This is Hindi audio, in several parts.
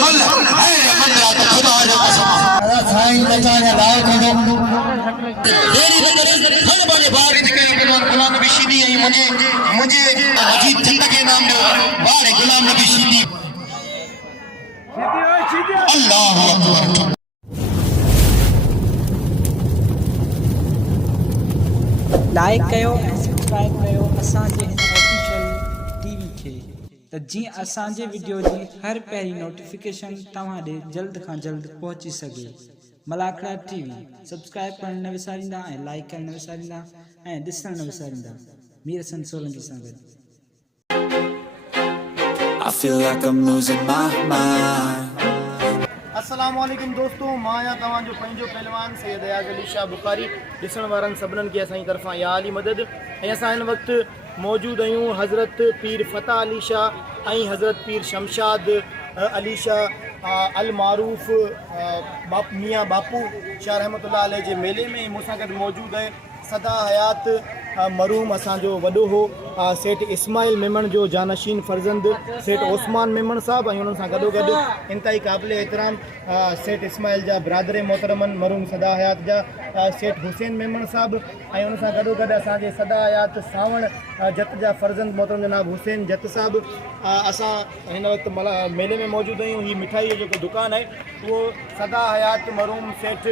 मल है मन या तो खुदा जा कसम साईं बचाने लाओ करो तेरी नजर हर बारे बार के गुलाम नबी शीदी मुझे मुझे मजीद जिंदा के नाम दो बार गुलाम नबी शीदी अल्लाह अकबर लाइक कयो सब्सक्राइब कयो असांजे ऑफिशियल टीवी खे त जीअं असांजे वीडियो जी हर पहिरीं नोटिफिकेशन तव्हां ॾे जल्द खां जल्द पहुची सघे। मलाखड़ा टीवी सब्सक्राइब करण न विसारींदा ऐं लाइक करण न विसारींदा ऐं ॾिसण न विसारींदा। मीर हसन सोलंकी सां गॾु। I feel like I'm losing my mind. अस्सलाम वालेकुम दोस्तों, मां या तव्हांजो पंहिंजो पहलवान सैयद अयाज़ अली शाह बुखारी ॾिसण वारनि सभिनीनि खे असांजी तरफ़ां या अली मदद। ऐं असां हिन वक़्तु मौजूदु आहियूं हज़रत पीर फ़तह अली शाह ऐं हज़रत पीर शमशाद अली शाह अल मारूफ़ मियाँ बापू शाह रहमतुल्लाह अलैह जे मेले में। मूंसां गॾु मौजूदु आहे सदा हयात मरूम असांजो वॾो हो सेठ इस्माइल मेमण जो जानशीन फ़र्ज़ंद सेठ ओस्मान मेमण साहब ऐं उन्हनि सां गॾोगॾु इंतहाई क़ाबिल एहतराम सेठ इस्माइल जा बिरादर मोहतरमन मरूम सदा हयात जा सेठ हुसैन मेमण साहब ऐं उन सां गॾोगॾु असांजे सदा हयात सावण जत जा फ़र्ज़ंद मोहतरम जनाब हुसैन जत साहब। असां हिन वक़्तु मेले में मौजूदु आहियूं। हीअ मिठाई जो जेको दुकानु आहे उहो सदा हयात मरूम सेठ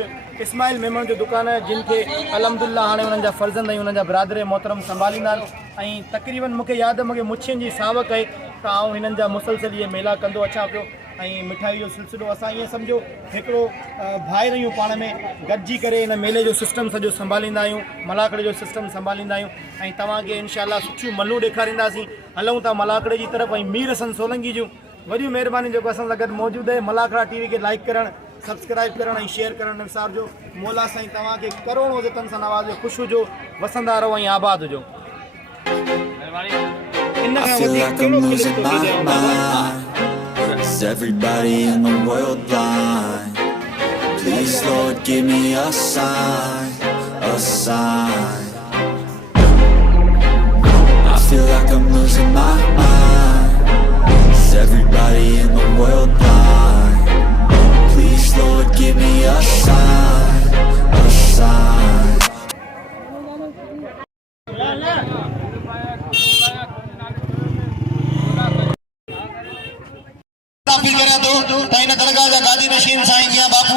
इस्माइल मेमण जो दुकानु आहे जिन खे अलहमदुलिल्लाह हाणे उन्हनि जा फ़र्ज़ंद ऐं उन्हनि जा बिरादर मोहतरम संभालींदा आहिनि। ऐं तक़रीबन मूंखे यादि आहे मूंखे मुछियुनि जी सावक आहे त आउं हिननि जा मुसलसल इहे मेला कंदो अचां पियो। ऐं मिठाई जो सिलसिलो असां ईअं सम्झो हिकिड़ो भाइर आहियूं पाण में गॾिजी करे हिन मेले जो सिस्टम सॼो संभालींदा आहियूं, मलाखड़े जो सिस्टम संभालींदा आहियूं ऐं तव्हांखे इनशाअल्लाह सुठियूं मलूं ॾेखारींदासीं। हलूं था मलाखड़े जी तरफ़। ऐं मीर हसन सोलंकी जूं वॾियूं महिरबानी जेको असां सां गॾु मौजूदु आहे। मलाखड़ा टीवी खे लाइक करणु सब्सक्राइब करणु ऐं शेयर करणु न विसारिजो। मौला साईं तव्हांखे करोड़ों इज़तनि सां नवाज़ो, ख़ुशि हुजो, वसंदा रहो ऐं आबाद हुजो। I feel like I'm losing my mind. Is everybody in the world blind? Please Lord give me a sign, a sign. I feel like I'm losing my mind. Is everybody in the world blind? Please Lord give me a sign, a sign. ताइन दरगाह जा गादी नशीन साईं मियां बापू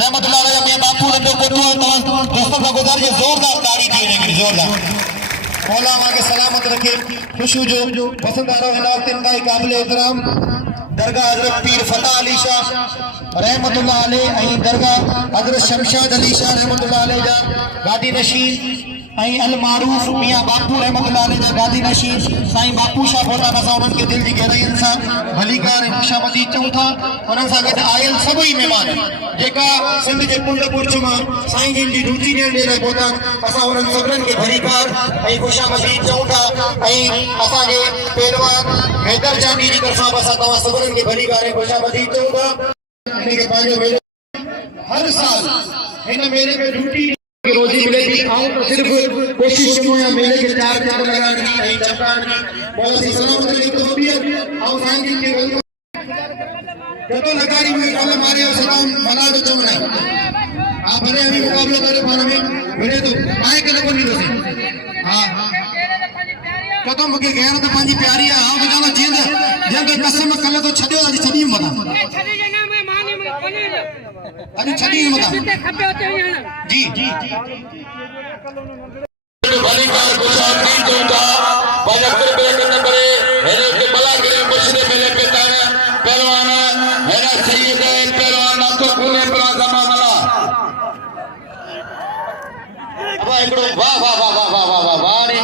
रहमतुल्लाह अलैह मियां बापू नंढो पोतो दोस्तों का गुज़ारिश जोरदार ताड़ी थी वञे जोरदार। मौला मांखे सलामत रखे, ख़ुशि हुजो, पसंद आ रहो। हिन वक़्तु इंतहाई क़ाबिल एहतराम दरगाह हज़रत पीर फ़तह अली शाह रहमतुल्लाह अलैह ऐं दरगाह हज़रत शमशाद अली शाह रहमतुल्लाह अलैह जा गादी नशीन ऐं अल मारूफ़ मियां बापू रहमतुल्लाह अलैह जा गादी नशीन साईं बापू शाह पहुता। असां उन्हनि खे दिलि जी गहराइयुनि सां भलीकार ऐं ख़ुशामदी चऊं था। उन्हनि सां गॾु आयल सभई महिमान जेका सिंध जे कुंड बुर्ज मां साईं जिन जी ड्यूटी ॾियण जे लाइ पहुता, असां उन्हनि सभिनीनि खे भलीकार ऐं ख़ुशामदी चऊं था। ऐं असांजे पहलवान हैदर जानी जी तरफ़ां बि असां तव्हां सभिनीनि खे भलीकार ऐं ख़ुशामदी चऊं था। हिनखे पंहिंजो मेलो हर साल हिन मेले में ड्यूटी रोजी मिले थी। आऊं तो सिर्फ कोशिश करूं या मेले के चार चांद लगाने की नहीं चमकाने की बहुत सी सलामत रही तो भी आऊं साईं जी के जतो लगारी में कल मारे और सलाम मना जो चमना आप भले अभी मुकाबला करे पाने में मेरे तो आए के लोग नहीं दोसे। हां कतो मुके गहर तो पांजी प्यारी है। हां बेचारा जिंद जंग कसम कल तो छडियो आज छडी मता छडी जे नाम माने में कोने अरे छडी मता जी जी भली बार गुजार नहीं दूंगा बजकर बेक नंबर है के बला के मुझसे मिले पिता पहलवान मेरा सैयद पहलवान आपको पूरे बड़ा जमाना अब एकड़ो वाह वाह वाह वाह वाह वाह वाह रे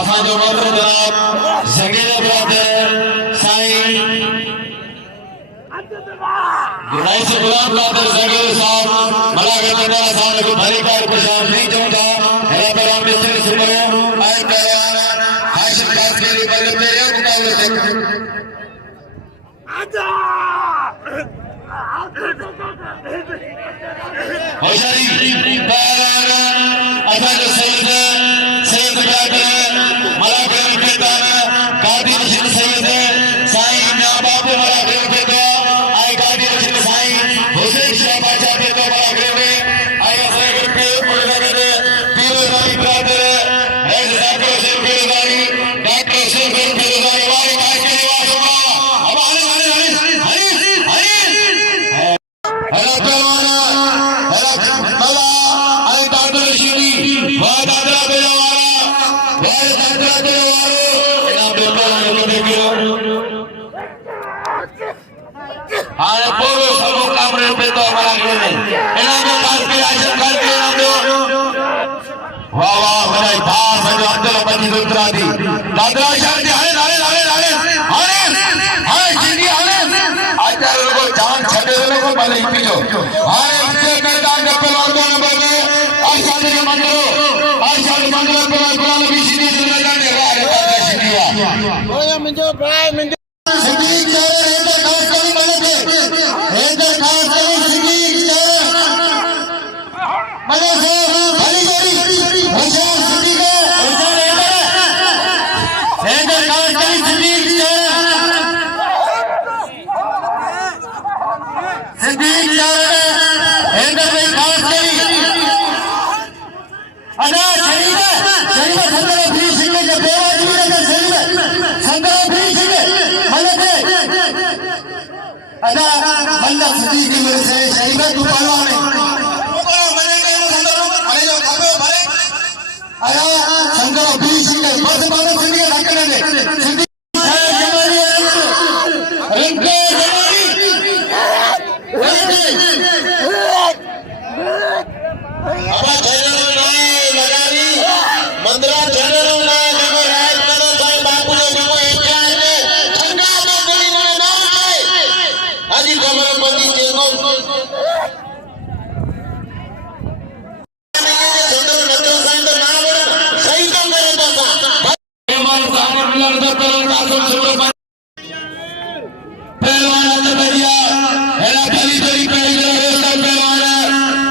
असा जो मोहतरम जनाब जगीर ब्रदर साईं राइस गुलाम ब्रदर जगीर साहब मलाखड़ा टीवी साहब को भलीकार खुशाम नहीं चाहता है पैराम मिस्टर सुनो आए पहलवान हाशिम खास के लिए बल्ले मेरे मुकाबले तक आजा होशियारी पहलवान असा जो सैयद ब्रदर मलाखड़ा टीवी गादी नशीन सैयद हाणे पूरो सभु कामरे पे तो हमारा के नहीं इना में पास के आशा करके ना दो वाह वाह मेरा भाई सजो अब्दुल मजीद उतरादी दादरा शहर के हाय हाय जिंदगी हाय आचार लोगों जान छड़े लोगों भले ही पियो हाय इससे मैदान में पहलवान नंबर में आशाद के मंदिर पे पहलवान भी सीधी से मैदान में रहा है सीधीया ओए मिंजो भाई मिंजो सीधी चोर है खास करी मने पे खास करी सीधी चोर मने से भली गरी होशियार सीधी को होशियार है खास करी सीधी चोर सीधी चोर है में खास करी अदा शरीर संदर भी सिंह के बेवा जी के शरीर संदर भी सिंह मने पे अदा बंदा सीधी की मेरे से शरीर को पालवा में मने के संदर अरे जो खाबे भाई आया संदर भी सिंह बस बाबा सिंह के रखने दे सीधी रिंके अपना चैनल लगावी मंदरा चैनल ना देखो राज करो साईं बापू जो देखो एक चार में ठंडा तो गली में ना उठे आजी कमर बंदी देखो सही तो करे तो मेहमान सामने मिलन तो रासुल छोड़ो पहलवान आते भैया हेला गली गली पे रोशन पहलवान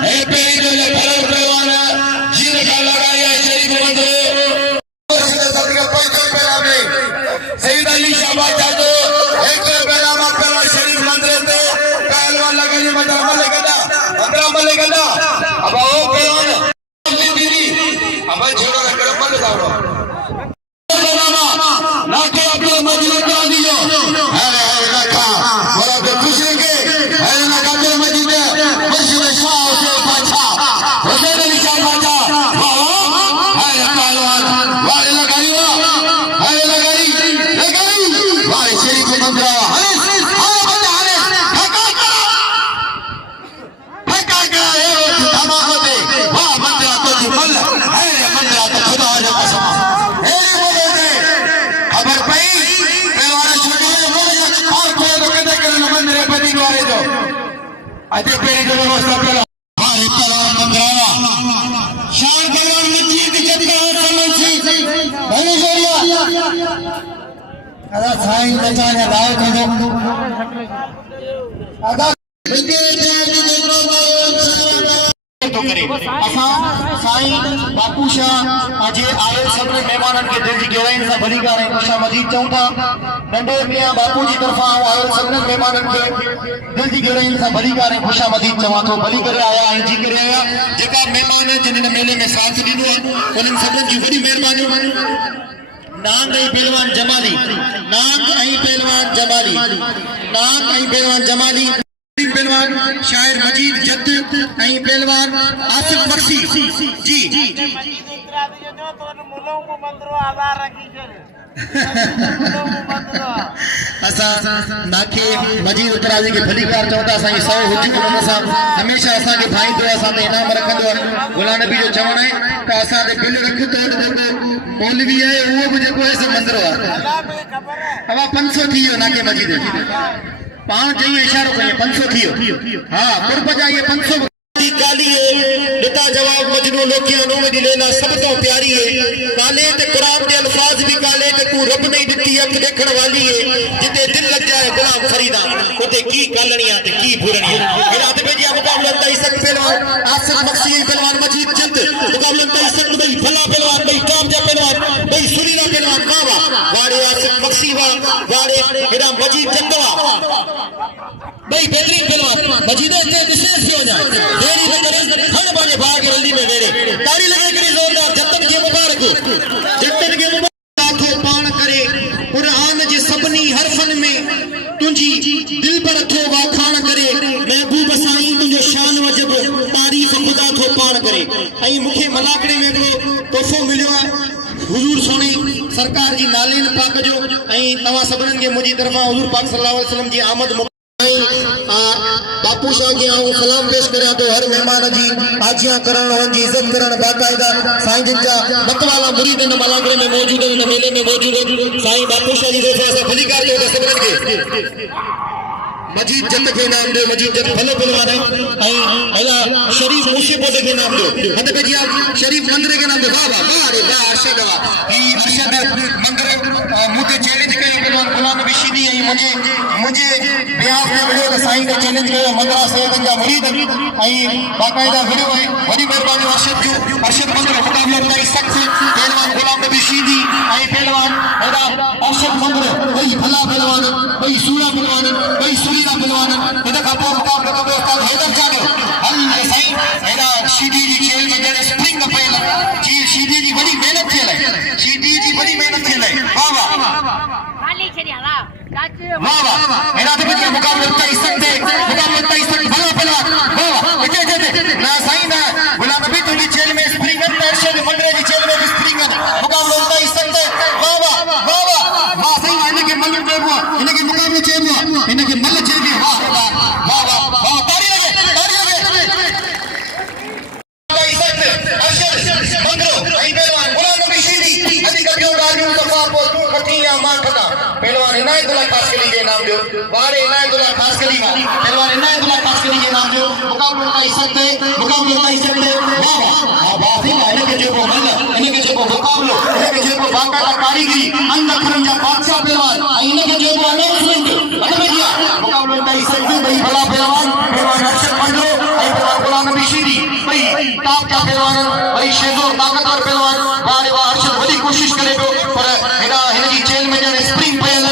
है पेरी जो भरत पहलवान जीन का लगाया शरीफ मंदिर सईद अली शाबाश जादो एक पहला पहला शरीफ मंदिर पे पहलवान लगाने मले गदा अब वो पहलवान दीदी अब छोड़ो ना करो बंद करो नाके अब्दुल मजीद का दियो अरे रखा बोला तो खुश के अरे ना अब्दुल मजीद मुर्शिद शाह से पाछा हुसैन अली शाह पाछा हाय पहलवान वाले लगाई वाले शरीफ मंदिर हाय बंदा हाय फका का ये धमाका दे वाह मंदिर तो जी मल हाय मंदिर तो खुदा जो कसम हेरी बोले दे खबर पई पहलवान छोड़े बोले और कोई तो कहते के मंदिर बदी द्वारे जो अजे पेरी जो व्यवस्था करो हाय पहलवान मंदिरावा शान पहलवान मजीद जब का समय छी भले जोरिया अदा साईं बचाने लाओ तो अदा तो करे असा साईं बापू शाह अजे आयल सभु मेहमानन के दिल जी गहराई सां भली करे खुशा मजीद चऊं था नंढे मियां बापू जी तरफा आयल सभु मेहमानन के दिल जी गहराई सां भली करे खुशा मजीद चवां थो भली करे आया ऐं जी करे आया जेका मेहमान जिन मेले में साथ ॾिनो आहे उन्हनि सभिनी जी वॾी महिरबानी नांग ऐं पहलवान जमाली पहलवान शायर मजीद जद ऐं पहलवान आसिफ बख्शी जी असा नाखे मजीद उतराजी के भलीकार चवंदा असां 100 हुजी उन सां हमेशा असां के भाई तो असां ते इनाम रखंदो गुलाम नबी जो चवण है त असां ते बिल रख तो जेको मौलवी है वो भी जेको है से मंदिर है हवा 500 थी वियो नाखे मजीद पाण चई इशारो कई 500 थी वियो हां कुर्ब जा ये 500 काली है बेटा जवाब मजनू लोकिया नो में लेना सब तो प्यारी है काले ते कुरान दे अल्फाज भी काले ते तू रब नहीं दिती अख देखण वाली है जिते दिल लग जाए गुलाम फरीदा उते की कालनिया ते की भुरनिया मेरा ते बेजी मुकाबला तई सक पहलवान आसिफ बख्शी पहलवान मजीद जंद मुकाबला तई सक भाई भला पहलवान भाई कामजा पहलवान भाई सुरीला पहलवान कावा वाड़े आसिफ बख्शी वाड़े मेरा मजीद जंदवा भाई बेहतरीन पहलवान मजीद से दिसे से हो जाए देरी न करे हर बारे भाग रली में वेड़े ताली लगे करी जोरदार जतन के मुबारक आंखों पान करे कुरान जे सबनी हरफन में तुझी दिल पर अथो वाखान करे महबूब साईं तुझो शान वजब तारीफ खुदा थो पान करे आई मुखे मलाकड़े में एड़ो तोहफो मिलियो है हुजूर सोनी सरकार जी नालीन पाक जो तवा सबन के मुझी तरफा हुजूर पाक सल्लल्लाहु अलैहि वसल्लम जी आमद बापू शाह के आऊं सलाम पेश करिया तो हर मेहमान जी आजियां करण उनकी इज्जत करण बाकायदा साईं जिन जा मतवाला मुरीद इन मलांगरे में मौजूद है, इन मेले में मौजूद है। साईं बापू शाह जी दोस्तों ऐसा फलीकार जो सबन के मजीद जत के नाम दो, मजीद जत भलो भलवाना एला शरीफ मुसीबत के नाम दो, हद पे जी शरीफ मंदिर के नाम दो। वाह वाह वाह रे वाह अरशद वाह ई अरशद मंदिर मुझे चैलेंज कयो पहलवान गुलाम नबी शीदी आई मुझे बिहार में वीडियो का साईं का चैलेंज कयो मंदिर सैयद जा मुरीद आई बाकायदा वीडियो है। बड़ी मेहरबानी अरशद मंदिर मुकाबला बताई सख्त पहलवान गुलाम नबी शीदी आई पहलवान एदा अरशद मंदिर भाई भला पहलवान भाई सूरा पहलवान भाई सुरीला पहलवान इधर का मुकाबला तो उस्ताद हैदर जानो हल साईं एदा शीदी जी खेल में जने स्प्रिंग पहल जी शीदी जी बड़ी मेहनत खेल है, शीदी जी बड़ी मेहनत खेल है। वाह वाह खाली छरिया वाह वाह वाह मेरा तो बच्चा मुकाबला होता इस सकते भला पहलवान वाह वाह बेटे ना साईं ना गुलाम नबी तुझी जेल में स्प्रिंग अरशद मंडरे जी जेल में स्प्रिंग मुकाबला होता इस सकते वाह वाह वाह वाह वाह साईं इनके मल चेबो इनके मुकाबले चेबो इनके मल चेबो वाह वाह वाह वाह ताली लगे इस सकते अरशद मंडरो आई पहलवान गुलाम नबी शीदी अधिक क्यों राजू सफा को तू खटिया मां खता पहलवान इनायतुल्लाह खासकली के नाम दो वारे इनायतुल्लाह खासकली का पहलवान इनायतुल्लाह खासकली के नाम दो मुकाबला होता इस सकते वाह वाह सिंह इनके जो मल इनके जो मुकाबलो इनके जो बाकायदा कारीगरी अंदर खरन जा बादशाह पहलवान इनके जो अनाउंसमेंट अने दिया मुकाबला होता इस सकते भाई बड़ा पहलवान अरशद मंडरो आई पहलवान गुलाम नबी शीदी भाई टॉप का पहलवान भाई शेजोर ताकतवर पहलवान वारे वाह अरशद बड़ी कोशिश करे पर हेडा हिनकी जेल में जने स्प्रिंग पहल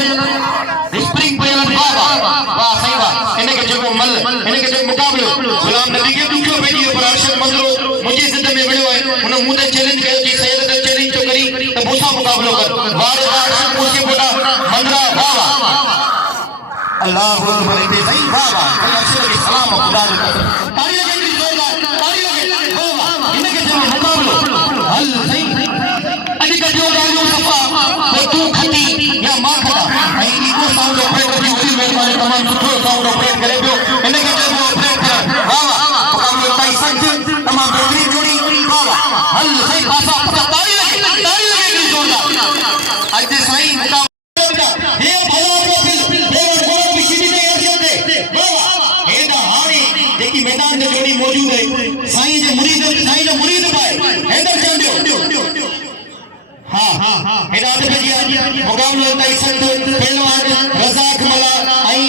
वाह सही वाह इनके जो मल इनके जो मुकाबलो गुलाम नबी के दुखो भेजियो पर अरशद मंडरो मुझे जिद में बड़ो है उन मुदे चैलेंज कयो जी सैयद का चैलेंज तो करी तो भूसा मुकाबलो कर वारे वाह अरशद मुझे बोला मंदरा वाह वाह अल्लाह अकबर दे सही वाह वाह अरशद के सलाम खुदा जो ताली लगे जोरदार ताली लगे वाह वाह इनके जो मुकाबलो हल सही अधिक जो राजू सफा वो तू खटी या मां खटा आई इको साउंड ऑपरेटर जी हुई मेहरबानी तमाम सुठो साउंड ऑपरेट करे पियो इनके जो ऑपरेट कर वाह वाह मुकाबलो ताई सख्त तमाम बेहतरीन जोड़ी वाह वाह हल सही पासा ताली लगे जोरदार आज दे साईं मुकाबला हे भला प्रोफिल हे गोरख बिशीदी ने अरशद दे वाह वाह हे दा हानी जेकी मैदान में जोड़ी मौजूद है साईं जो मुरीद पाए हैदर चंदियो हाँ हेडा भजिया मुकाबला होता इस सकते पहलवान रज़ाक मला आई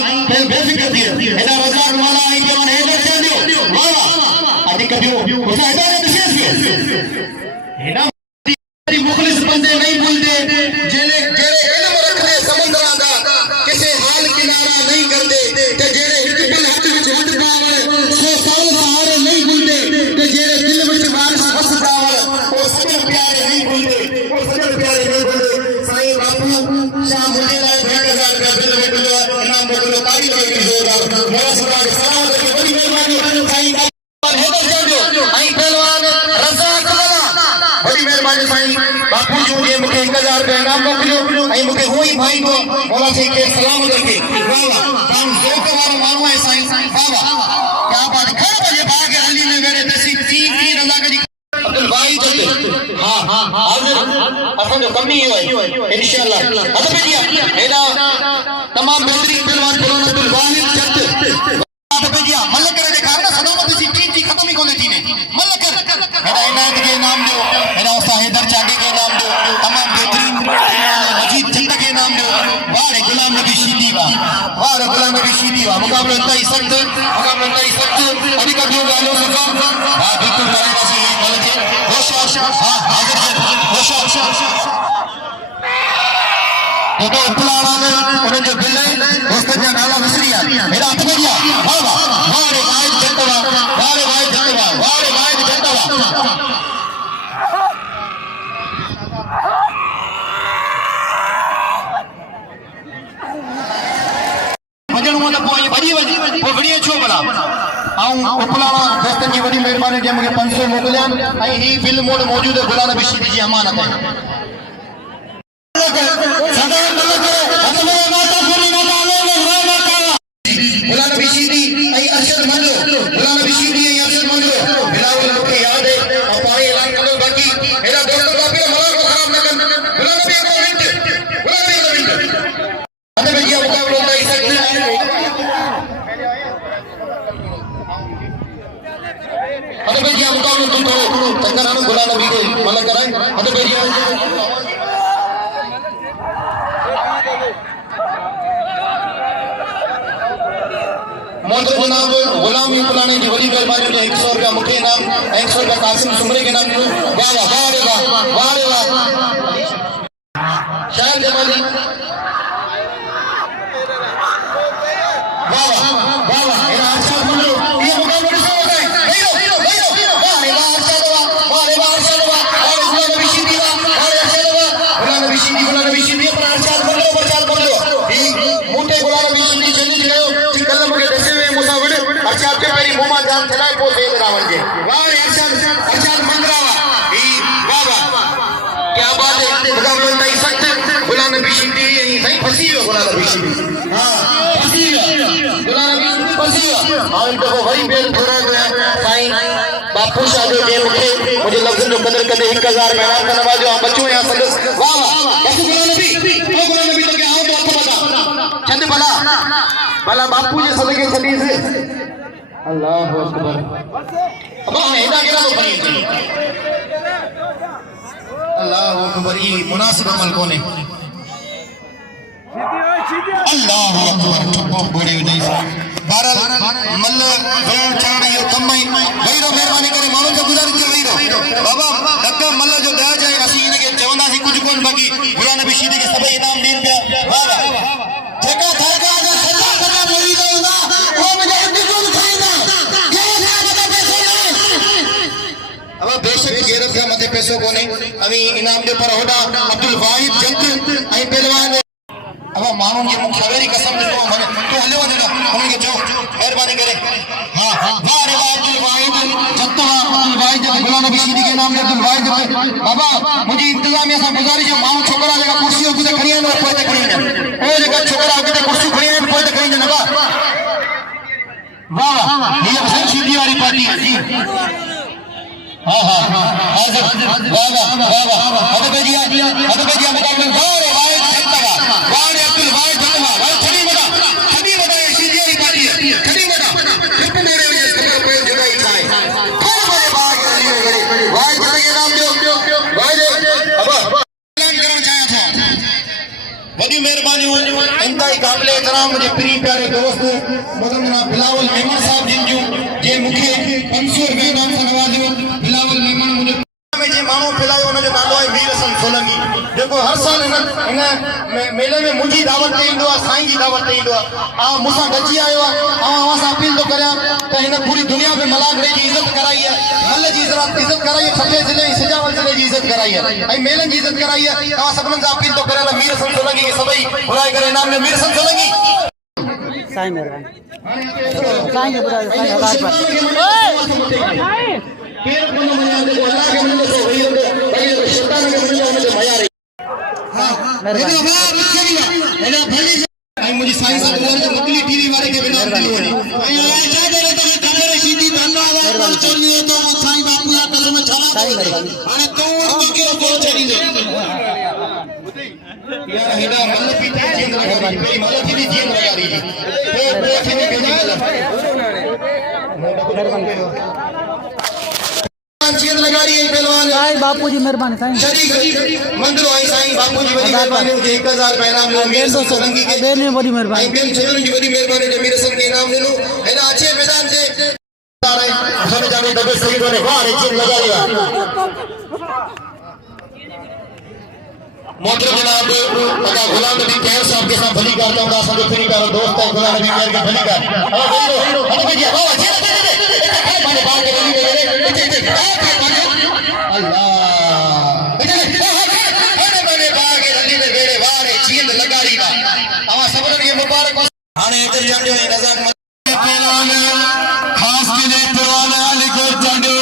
बेफिक्र थी हेडा रज़ाक मला आई पहलवान हैदर चंदियो वाह वाह अधिक कदियो उसे हैदर ने विशेष कियो हेडा मुखलिस बंदे नहीं भूलते जेले इल्म रखने समुद्रा दा किसे हाल किनारा नहीं करते ते जेले एक पल हथ विच हथ पावे सो साल सहारे नहीं भूलते ते जेले दिल विच बारिश वसदा ओ सजन प्यारे नहीं भूलते ओ सजन प्यारे नहीं भूलते साईं बापू शाह मुझे लाए 2000 का बिल भेटलो इनाम मोकलो तारीफ की जोरदार मेरा सदा सलाम की बड़ी मेहरबानी साईं हैदर चंदियो आई पहलवान रज़ाक मला बड़ी मेहरबानी साईं बापू जी के मुके 1000 का इनाम मोकलियो आई मुके होई भाई को मौला से के सलाम करके वाह वाह हम जोक वाला मानो है साईं वाह वाह क्या बात घर बजे भाग अली में मेरे तसीब की रजा करी अब्दुल भाई जते हां हाजिर अपन जो कमी है इंशाल्लाह अदब दिया एदा तमाम बेहतरीन पहलवान अब्दुल वाहिद जते अदब दिया मलक करे दिखा ना सलामत सी चीज की खत्म ही कोने थी ने मलक एदा इनायत के नाम दो एदा उस्ताद हैदर चांदी के नाम दो तमाम बेहतरीन मजीद जत्ता के नाम दो वारे गुलाम नबी शीदी वारे गुलाम नबी शीदी मुकाबला होता ही सख्त अभी का जो गालो सका हां बिल्कुल करेगा सी मलक होश हां हाजिर होश तो उपलावा ने उन्हें जो बिल है दोस्त का नाला विसरिया मेरा हाथ में दिया वाह वाह वारे वाइद जत्ता वारे वाइद जत्ता वजन हुआ तो पोई बजी वो बढ़िया छो बला आऊं उपलावा दोस्तन जी बड़ी मेहरबानी जे मुके 500 मोकलिया आई ही फिल्म मोड मौजूद है गुलाम नबी शीदी जी अमानत है गुलामी पुराने की बड़ी मेहरबानी ने 100 रुपया मुखे नाम 100 रुपया कासिम सुमरे के नाम वाह वाह वाह रे वाह वाह रे वाह शायद जमाली वाह वाह वाह वाह ये अच्छा बोलो ये मुकाबला से होता है हीरो वाह रे वाह अच्छा वाह वाह रे वाह अच्छा वाह और गुलाम नबी शिदी वाह और अच्छा वाह गुलाम नबी शिदी पर अच्छा बोलो ये मोटे गुलाम नबी शिदी चली गयो कलम के दसे में मुसाविर अच्छा आपके मेरी मुमा जान चलाए को दे रावण जी वाह अच्छा मंगरावा ई वाह वाह क्या बात है मुकाबला नहीं सकते गुलाम नबी शिदी यही सही फंसी हो गुलाम नबी शिदी हां फंसी गुलाम नबी फंसी हां इनको वही बेल थोड़ा गया साईं बापू शादी के मुझे लफ्ज जो कदर करते 1000 मेहमान का नवाजो हम बच्चों यहां सदस्य वाह वाह बस गुलाम नबी तो क्या आओ तो आपको बता चंद भला बापू जी सदके छड़ी से अल्लाह अकबर अब हेदा केड़ा तो बनी अल्लाह अकबर ये मुनासिब अमल कोने अल्लाह अकबर चुप गोड़े नहीं बारल मल्ल वेण चाण यो कमई वहीरो मेहरबानी करे मानो जो गुजारिश कर वहीरो बाबा धक्का मल्ल जो दया जाए असी इनके चवंदा सी कुछ कोन बाकी गुलाम नबी शीदी के सब इनाम दीन पे वाह वाह जेका थागा जो सदा सदा बोली गयोदा वो मुझे इंतजार खाईदा ये ना पैसे अब बेशक गैरत का मते पैसो कोने अभी इनाम दे पर होडा अब्दुल वाहिद जत आई पहलवान अब मानून ये मुख सवेरी कसम दे तो हले वदना उनके जो मेहरबानी करे हां वाह रे वाह अब्दुल वाहिद जत अब्दुल वाहिद गुलाम नबी शीदी के नाम अब्दुल वाहिद बाबा मुझे इंतजामिया से गुजारिश है मानू छोकरा जगह कुर्सी उते खड़ी है और पोते खड़ी है ओ जगह छोकरा उते कुर्सी खड़ी है पोते खड़ी है ना वाह वाह ये हसन शीदी वाली पार्टी है जी हां हां हाजिर वाह वाह वाह वाह हद पे दिया मुकाबले वाह रे वाहिद जत वाह रे अब्दुल वाहिद जत वाह खड़ी बता ये शीदी वाली पार्टी है खड़ी बता चुप मेरे ये खबर पे जुदाई खाए खूब बड़े बाग गली वाहिद जत के नाम जो वाहिद अब ऐलान करना चाहे था बड़ी मेहरबानी इंतहाई काबिले एहतराम मुझे प्री प्यारे दोस्त मौलाना बिलावल मेमन साहब जिन जो जे मुखे 500 रुपए नाम से नवाजो बिलावल मेमन मुझे में जे मानो पिलायो उन जो नालो है वीर हसन सोलंकी देखो हर साल इन मेले में मुझी दावत ते इंदो साईं जी दावत ते इंदो आ मुसा गची आयो आ आवाज अपील तो करया त इन पूरी दुनिया में मलाक रे जी इज्जत कराई है मल्ल जी इज्जत कराई है छठे जिले सिजावल जिले जी इज्जत कराई है आई मेलन जी इज्जत कराई है आ सबन से अपील तो करया वीर हसन सोलंकी के सभई बुराई करे नाम में वीर हसन सोलंकी साईं मेहरबानी साईं के बुराई साईं आवाज पर केर कोनो मने आदे अल्लाह के मन से वही भाई शैतान के मन में माया रही हां मेरे आई मुझे साईं साहब बोल के मकली टीवी वाले के बिना दिलो आई आजा दे तो कमरे सीधी धन्यवाद चलिए तो साईं बापू या कसम छाला हाने तोड़ के बोल चली दे यार हेडा मतलब पीछे जीन लगा रही मेरी मतलब सीधी जीन लगा रही वो सीधी भेजी चीज लगा रही है पहलवान साईं बापू जी मेहरबानी साईं जरी मंदिर आई साईं बापू जी बड़ी मेहरबानी मुझे 1000 रुपए इनाम लो मीर सोलंकी के देने बड़ी मेहरबानी बेन चलन की बड़ी मेहरबानी जमीर हसन के इनाम ले लो है ना अच्छे मैदान से सारे सब जाने दबे शहीद होने वाह रे चीज लगा लिया मोहतरम जनाब पता गुलाम नबी खैर साहब के साथ भली करता हूं सब फ्री करो दोस्त है गुलाम नबी खैर के भली कर और बोलो हट भैया वाह अच्छे मैंने बात कर ली मेरे अल्लाह मैंने बात के रली में मेरे वाह रे चीज लगा रही बा आवा सबन के मुबारक हाने इधर जांडो ने रज़ाक पहलवान खास के लिए पहलवान अली को जांडो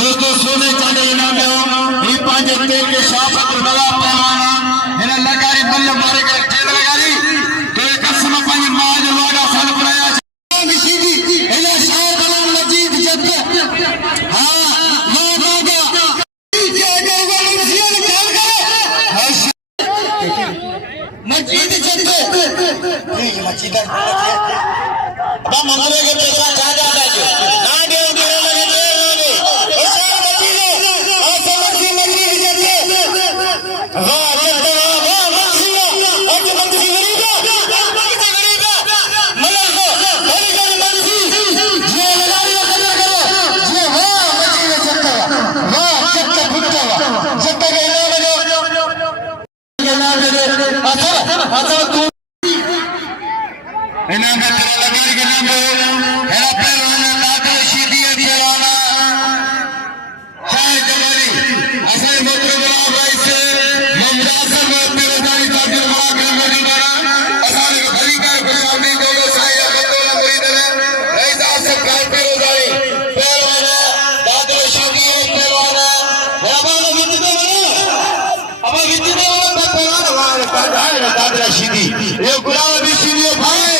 दोस्तों सोने चांदे इनाम ये पांच तेल के शाह पत्र नवा पहलवान मेरा लगा नहीं मच्छी का अब मंगले के पैसा जा जाता है ना दे करे लगे दे ऐसा मच्छी ले ऐसा मच्छी जैसे वाह मच्छी और जो मच्छी गरीब मलर को बड़ी मच्छी ये लगा लिया करो ये वाह मच्छी में चक्का वाह चक्का फुटका चक्का के नाम दे अच्छा तू इनाम का तेरा लगारी के नाम है हेरा पहलवान लादो शीदी पहलवान शायद जमाली असली मोटर बना भाई से मुमताज में पहलवानी ताकि बड़ा करने वाला असाले को भरी का खुशामदी दोनों साया बतौला मुरीद है रईस आसिफ खान पहलवानी लादो शीदी पहलवान रबाना विद्दे बना अब विद्दे बना पहलवान लादो शीदी ये गुलाम भी शीदी भाई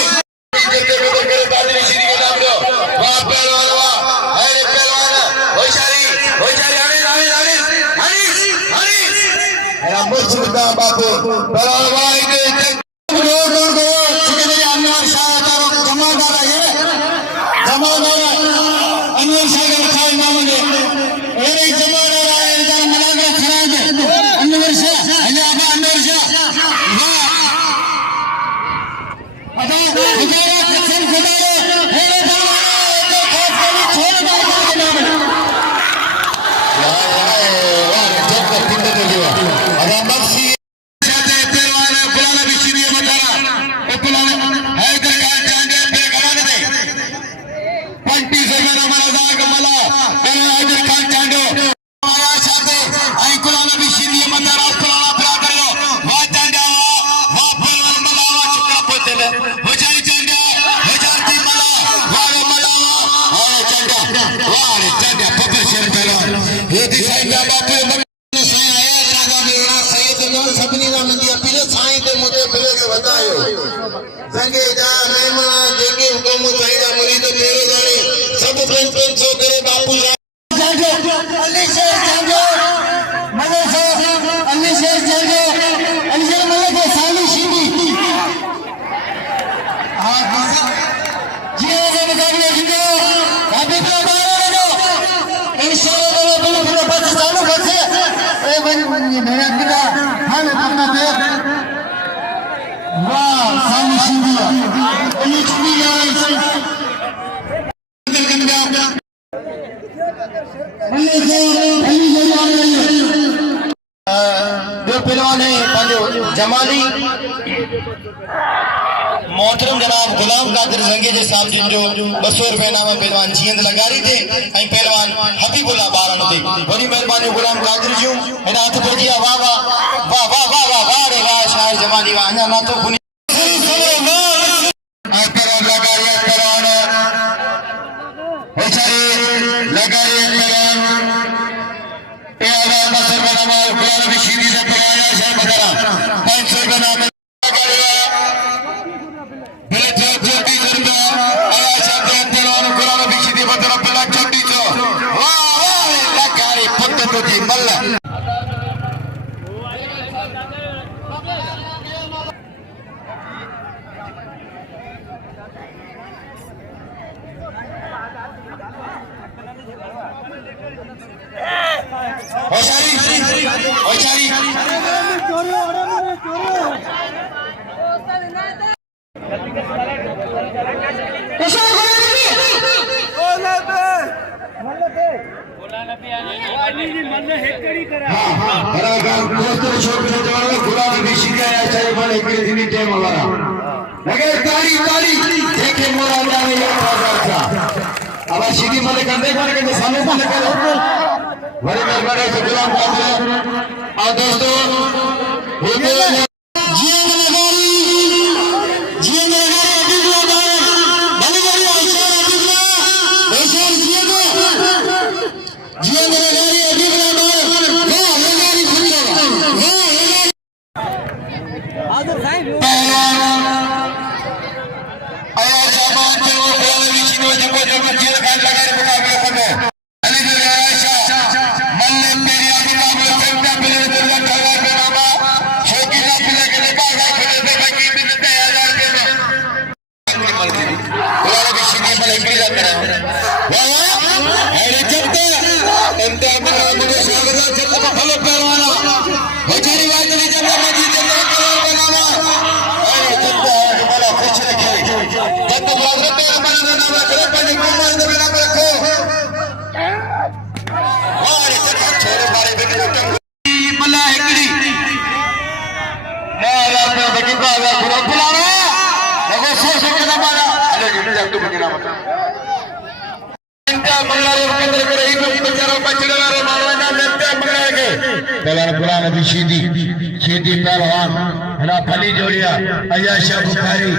बापू जमाली मोहतरम जनाब गुलाम कादिर जंगीर साहब जिन जो 200 रुपए नाम पहलवान जींद लगारी थे ऐं पहलवान हबीबुल्लाह बारन थे बड़ी मेहरबानी गुलाम कादिर जूं हेन हाथ पहुंची वाह वाह वाह वाह वाह वाह वाह रे वाह शायर जमाली वाह अञा ना तो कुनी जल्द में फलो पहलवाना बेचारी बात नहीं जब मोदी जल्द कलर बनाना अरे जल्द हमारा खुश रखे जब तक हजरत हमारा नाम करे पहले कुमार दे बिना रखो और इतना छोरे मारे बेटे मल्ला एकड़ी महाराज ने बगी बागा गुरु बुलाना लगो सो के मारा अरे जी जब तू बगिना मत पहलवान गुलाम नबी शीदी पहलवान हरा फली जोड़िया अयाशा बुखारी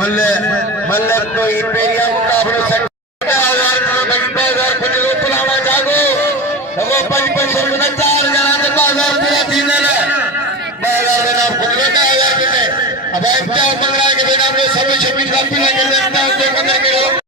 मल्ले कोई पेरिया मुकाबले पुलावा जागो लगो 55 में 4 जना के 2000 पूरा दिन है 2000 में नाम खुदरे का 1000 में अब क्या मंगला के बिना में सब छपी कापी लगे लगता है तो अंदर के लोग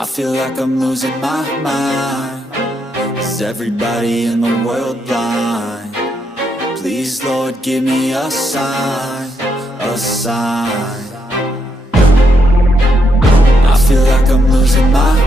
I feel like I'm losing my mind. Is everybody in the world blind? Please, Lord, give me a sign, a sign. I feel like I'm losing my